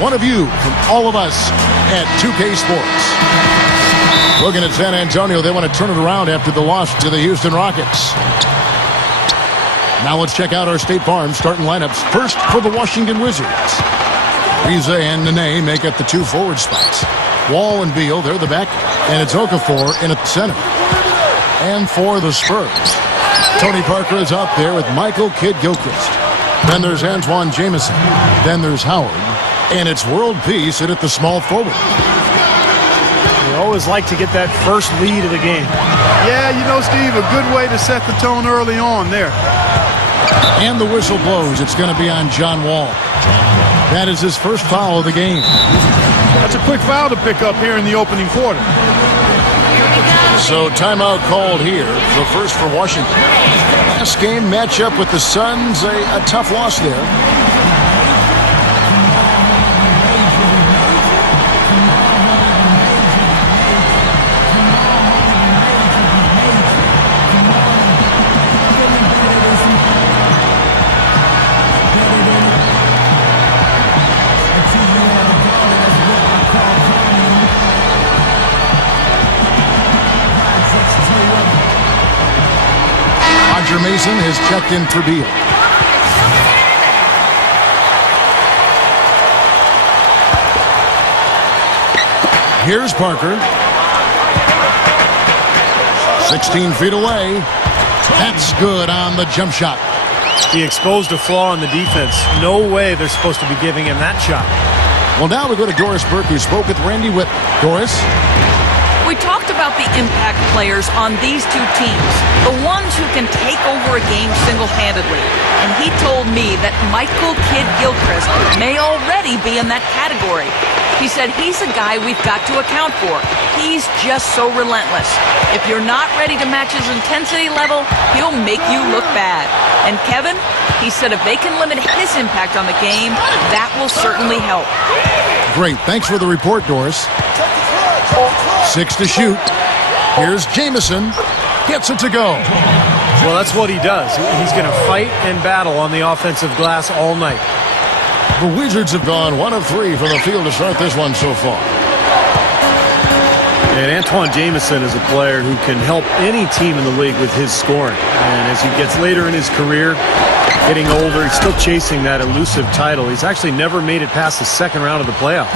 one of you from all of us at 2K Sports. Looking at San Antonio, they want to turn it around after the loss to the Houston Rockets. Now let's check out our State Farm starting lineups. First for the Washington Wizards. Riza and Nene make up the two forward spots. Wall and Beal, they're the back. And it's Okafor in at the center. And for the Spurs, Tony Parker is out there with Michael Kidd-Gilchrist. Then there's Antoine Jamison. Then there's Howard. And it's World Peace at the small forward. They always like to get that first lead of the game. Yeah, you know, Steve, a good way to set the tone early on there. And the whistle blows. It's going to be on John Wall. That is his first foul of the game. That's a quick foul to pick up here in the opening quarter. So timeout called here. The first for Washington. Last game matchup with the Suns, a tough loss there. Mason has checked in for Beal. Here's Parker. 16 feet away. That's good on the jump shot. He exposed a flaw in the defense. No way they're supposed to be giving him that shot. Well, now we go to Doris Burke, who spoke with Randy Whitman. Doris? We talked about the impact players on these two teams, the ones who can take over a game single-handedly. And he told me that Michael Kidd-Gilchrist may already be in that category. He said he's a guy we've got to account for. He's just so relentless. If you're not ready to match his intensity level, he'll make you look bad. And Kevin, he said if they can limit his impact on the game, that will certainly help. Great. Thanks for the report, Doris. 6 to shoot. Here's Jamison. Gets it to go. Well, that's what he does. He's going to fight and battle on the offensive glass all night. The Wizards have gone 1 of 3 from the field to start this one so far. And Antoine Jamison is a player who can help any team in the league with his scoring. And as he gets later in his career, getting older, he's still chasing that elusive title. He's actually never made it past the second round of the playoffs.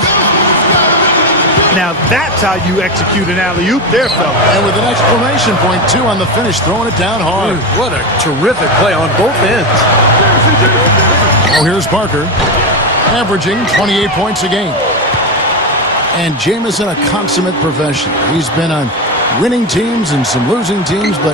Now that's how you execute an alley-oop there, fella. And with an exclamation point, too, on the finish, throwing it down hard. What a terrific play on both ends. Oh, here's Parker, averaging 28 points a game. And Jamison, a consummate professional. He's been on winning teams and some losing teams, but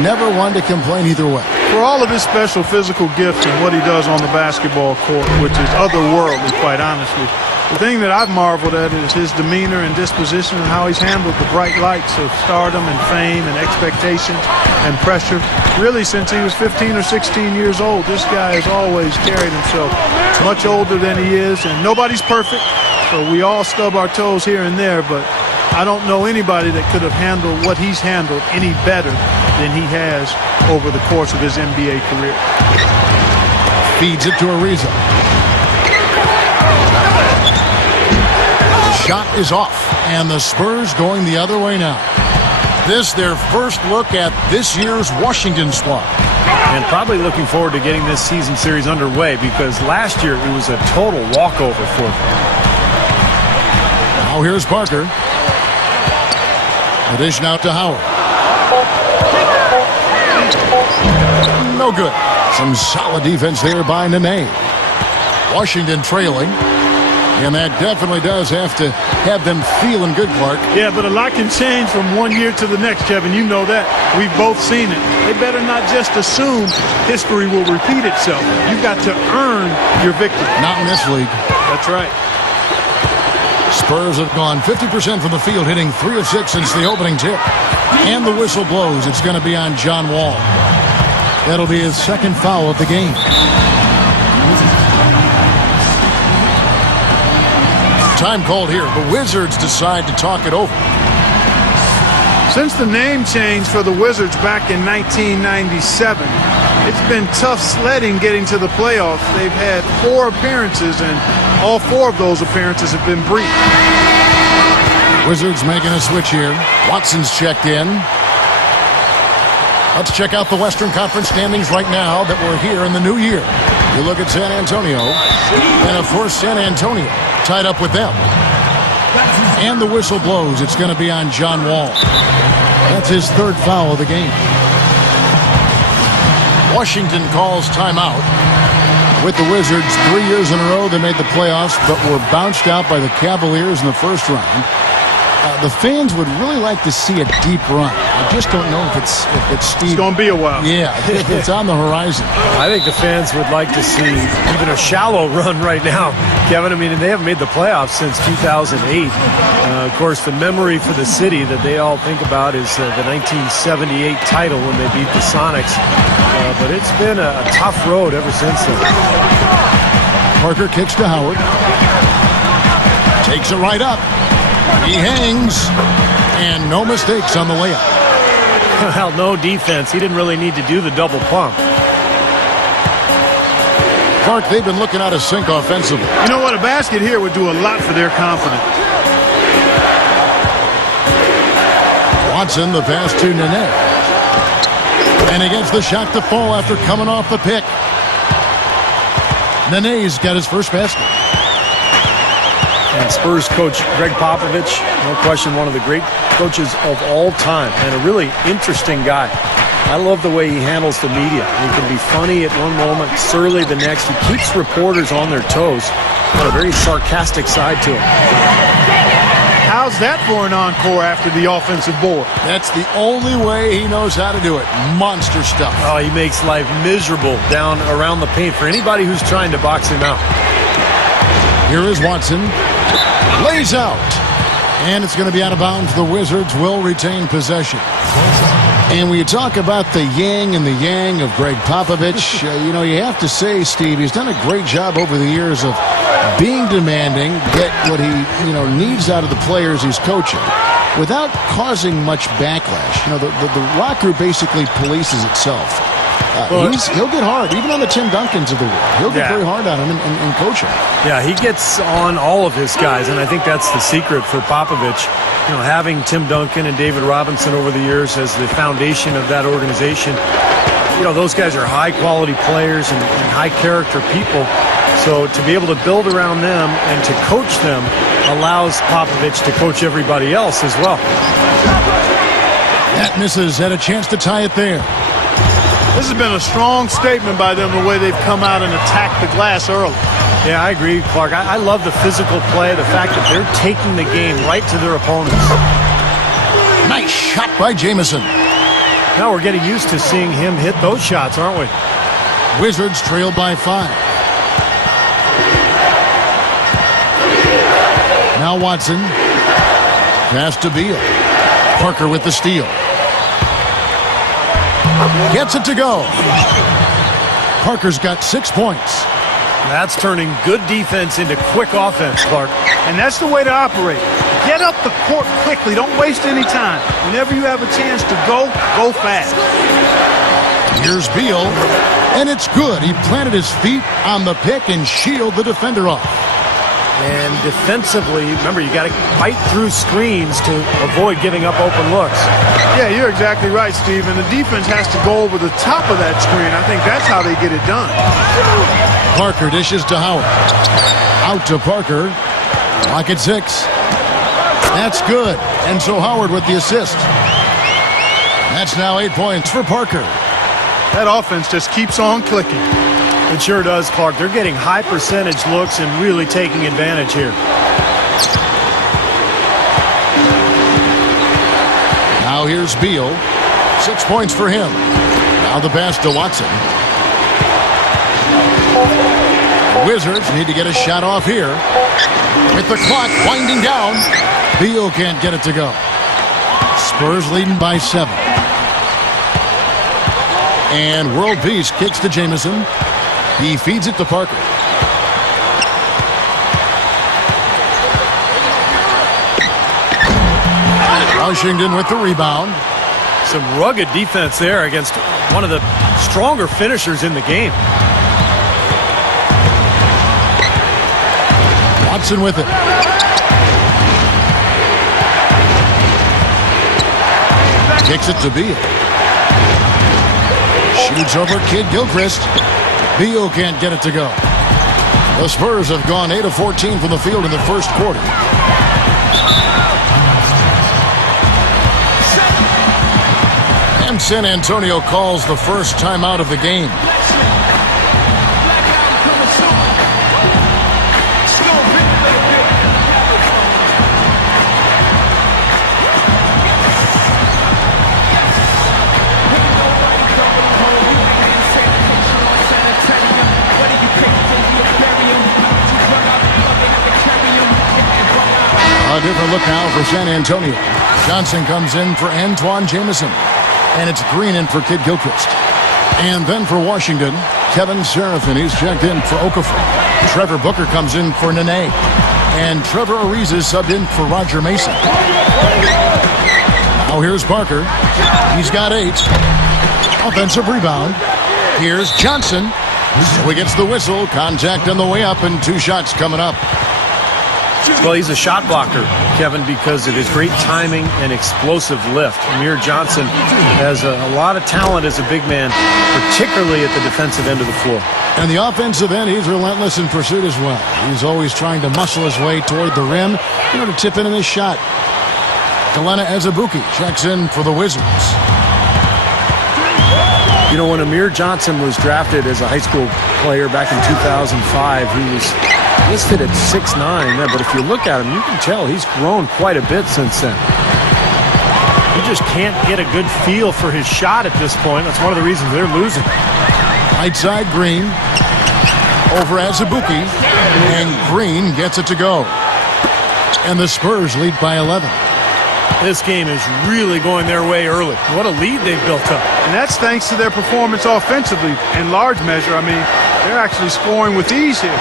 never one to complain either way. For all of his special physical gifts and what he does on the basketball court, which is otherworldly, quite honestly, the thing that I've marveled at is his demeanor and disposition and how he's handled the bright lights of stardom and fame and expectations and pressure. Really, since he was 15 or 16 years old, this guy has always carried himself much older than he is, and nobody's perfect, so we all stub our toes here and there, but I don't know anybody that could have handled what he's handled any better than he has over the course of his NBA career. Feeds it to Ariza. Shot is off, and the Spurs going the other way now. This their first look at this year's Washington squad. And probably looking forward to getting this season series underway because last year it was a total walkover for them. Now here's Parker. The dish out to Howard. No good. Some solid defense there by Nene. Washington trailing. And that definitely does have to have them feeling good, Clark. Yeah, but a lot can change from one year to the next, Kevin. You know that. We've both seen it. They better not just assume history will repeat itself. You've got to earn your victory. Not in this league. That's right. Spurs have gone 50% from the field, hitting 3 of 6 since the opening tip. And the whistle blows. It's going to be on John Wall. That'll be his second foul of the game. Time called here. The Wizards decide to talk it over. Since the name change for the Wizards back in 1997, it's been tough sledding getting to the playoffs. They've had 4 appearances and All 4 of those appearances have been brief. Wizards making a switch here. Watson's checked in. Let's check out the Western Conference standings right now that we're here in the new year. You look at San Antonio, and of course San Antonio tied up with them. And the whistle blows. It's going to be on John Wall. That's his 3rd foul of the game. Washington calls timeout. With the Wizards, 3 years in a row they made the playoffs, but were bounced out by the Cavaliers in the first round. The fans would really like to see a deep run. I just don't know if it's Steve. It's going to be a while. Yeah, it's on the horizon. I think the fans would like to see even a shallow run right now, Kevin. I mean, they haven't made the playoffs since 2008. Of course, the memory for the city that they all think about is the 1978 title when they beat the Sonics. But it's been a tough road ever since then. Parker kicks to Howard. Takes it right up. He hangs. And no mistakes on the layup. Well, no defense. He didn't really need to do the double pump. Clark, they've been looking out of sync offensively. You know what? A basket here would do a lot for their confidence. Watson, the pass to Nene. And he gets the shot to fall after coming off the pick. Nene's got his first basket. And Spurs coach Greg Popovich, no question, one of the great coaches of all time, and a really interesting guy. I love the way he handles the media. He can be funny at one moment, surly the next. He keeps reporters on their toes. Got a very sarcastic side to him. How's that for an encore after the offensive board? That's the only way he knows how to do it. Monster stuff. Oh, he makes life miserable down around the paint for anybody who's trying to box him out. Here is Watson. Lays out. And it's going to be out of bounds. The Wizards will retain possession. And when you talk about the yin and the yang of Greg Popovich, you have to say, Steve, he's done a great job over the years of being demanding, get what he, needs out of the players he's coaching without causing much backlash. The locker room basically polices itself. He'll get hard, even on the Tim Duncans of the world. He'll get very hard on him in coaching. Yeah, he gets on all of his guys, and I think that's the secret for Popovich. Having Tim Duncan and David Robinson over the years as the foundation of that organization. Those guys are high-quality players and high-character people. So to be able to build around them and to coach them allows Popovich to coach everybody else as well. That misses. Had a chance to tie it there. This has been a strong statement by them, the way they've come out and attacked the glass early. Yeah, I agree, Clark. I love the physical play, the fact that they're taking the game right to their opponents. Nice shot by Jamison. Now we're getting used to seeing him hit those shots, aren't we? Wizards trail by 5. Now Watson. Pass to Beal. Parker with the steal. Gets it to go. Parker's got 6 points. That's turning good defense into quick offense, Clark. And that's the way to operate. Get up the court quickly. Don't waste any time. Whenever you have a chance to go fast. Here's Beal, and it's good. He planted his feet on the pick and shielded the defender off. And defensively, remember, you got to fight through screens to avoid giving up open looks. Yeah, you're exactly right, Steve. And the defense has to go over the top of that screen. I think that's how they get it done. Parker dishes to Howard. Out to Parker. Lock at 6. That's good. And so Howard with the assist. That's now 8 points for Parker. That offense just keeps on clicking. It sure does, Clark. They're getting high percentage looks and really taking advantage here. Now here's Beal. 6 points for him. Now the pass to Watson. Wizards need to get a shot off here. With the clock winding down, Beal can't get it to go. Spurs leading by 7. And World Peace kicks to Jamison. He feeds it to Parker. Washington with the rebound. Some rugged defense there against one of the stronger finishers in the game. Watson with it. Kicks it to Beal. Shoots over Kid Gilchrist. Beal can't get it to go. The Spurs have gone 8 of 14 from the field in the first quarter. And San Antonio calls the first timeout of the game. A different look now for San Antonio. Johnson comes in for Antoine Jamison. And it's Green in for Kid Gilchrist. And then for Washington, Kevin Serafin. He's checked in for Okafor. Trevor Booker comes in for Nene. And Trevor Ariza is subbed in for Roger Mason. Now here's Parker. He's got 8. Offensive rebound. Here's Johnson. So he gets the whistle. Contact on the way up and 2 shots coming up. Well, he's a shot blocker, Kevin, because of his great timing and explosive lift. Amir Johnson has a lot of talent as a big man, particularly at the defensive end of the floor. And the offensive end, he's relentless in pursuit as well. He's always trying to muscle his way toward the rim in order to tip in this shot. Galena Azubuike checks in for the Wizards. You know, when Amir Johnson was drafted as a high school player back in 2005, he was listed at 6'9", but if you look at him, you can tell he's grown quite a bit since then. You just can't get a good feel for his shot at this point. That's one of the reasons they're losing. Right side Green over Azubuike, and Green gets it to go. And the Spurs lead by 11. This game is really going their way early. What a lead they've built up. And that's thanks to their performance offensively in large measure. I mean, they're actually scoring with ease here.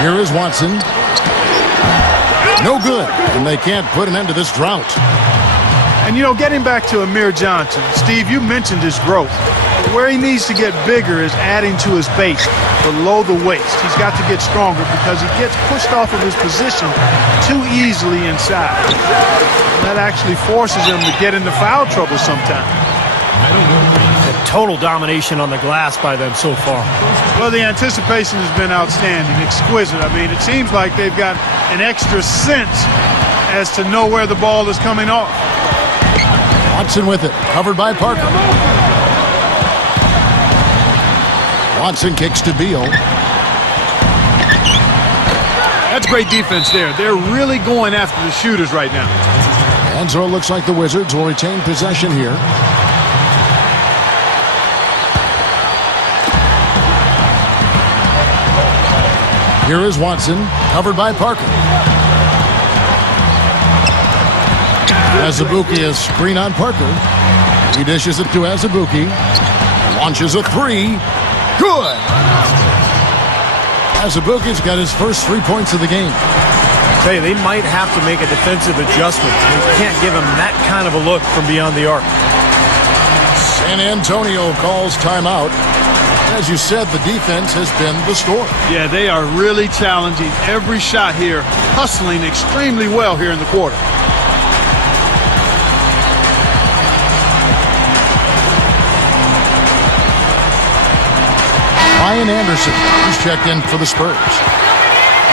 Here is Watson. No good. And they can't put an end to this drought. And, you know, getting back to Amir Johnson, Steve, you mentioned his growth. But where he needs to get bigger is adding to his base below the waist. He's got to get stronger because he gets pushed off of his position too easily inside. And that actually forces him to get into foul trouble sometimes. Total domination on the glass by them so far. Well, the anticipation has been outstanding, exquisite. I mean, it seems like they've got an extra sense as to know where the ball is coming off. Watson with it, covered by Parker. Watson kicks to Beal. That's great defense there. They're really going after the shooters right now. And so it looks like the Wizards will retain possession here. Here is Watson, covered by Parker. Azubuike is screen on Parker. He dishes it to Azubuike. Launches a 3. Good! Azubuike's got his first 3 points of the game. I tell you, they might have to make a defensive adjustment. They can't give him that kind of a look from beyond the arc. San Antonio calls timeout. As you said, the defense has been the story. Yeah, they are really challenging every shot here, hustling extremely well here in the quarter. Ryan Anderson is checked in for the Spurs.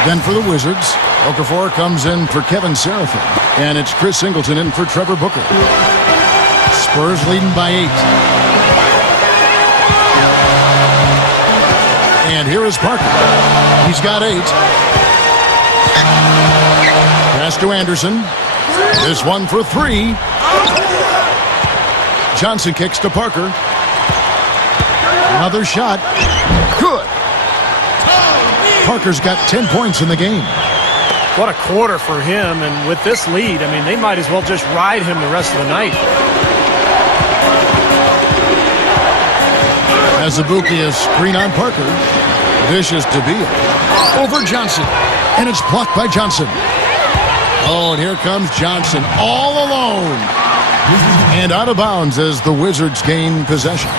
Then for the Wizards, Okafor comes in for Kevin Serafin. And it's Chris Singleton in for Trevor Booker. Spurs leading by 8. And here is Parker. He's got 8. Pass to Anderson. This one for 3. Johnson kicks to Parker. Another shot. Good. Parker's got 10 points in the game. What a quarter for him, and with this lead, I mean, they might as well just ride him the rest of the night. Azubuike is screen on Parker. Dishes to Beal. Over Johnson. And it's blocked by Johnson. Oh, and here comes Johnson all alone. And out of bounds as the Wizards gain possession.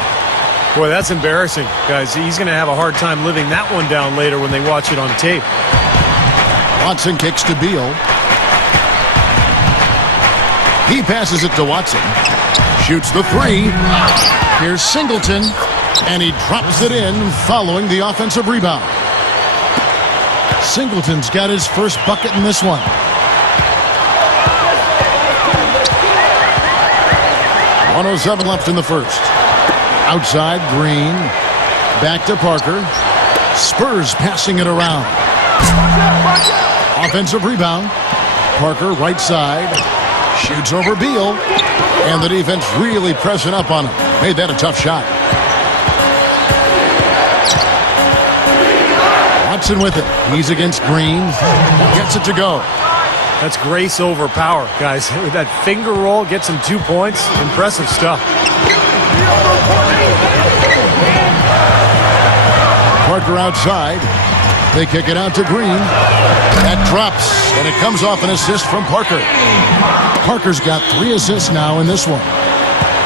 Boy, that's embarrassing, guys. He's going to have a hard time living that one down later when they watch it on tape. Watson kicks to Beal. He passes it to Watson. Shoots the three. Here's Singleton. And he drops it in following the offensive rebound. Singleton's got his first bucket in this one. 1:07 left in the first. Outside, Green. Back to Parker. Spurs passing it around. Offensive rebound. Parker, right side. Shoots over Beal. And the defense really pressing up on him. Made that a tough shot. Watson with it. He's against Green. Gets it to go. That's grace over power, guys. With that finger roll, gets him 2 points. Impressive stuff. Parker outside. They kick it out to Green. That drops, and it comes off an assist from Parker. Parker's got 3 assists now in this one.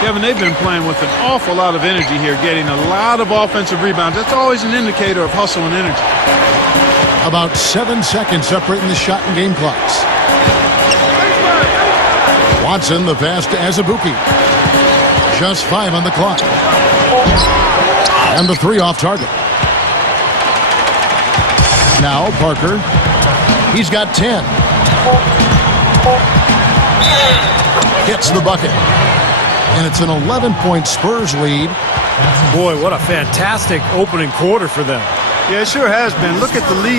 Kevin, they've been playing with an awful lot of energy here, getting a lot of offensive rebounds. That's always an indicator of hustle and energy. About 7 seconds separating the shot and game clocks. Watson, the pass to Azubuike. Just 5 on the clock. And the 3 off target. Now Parker. He's got 10. Gets the bucket. And it's an 11-point Spurs lead. Boy, what a fantastic opening quarter for them. Yeah, it sure has been. Look at the lead.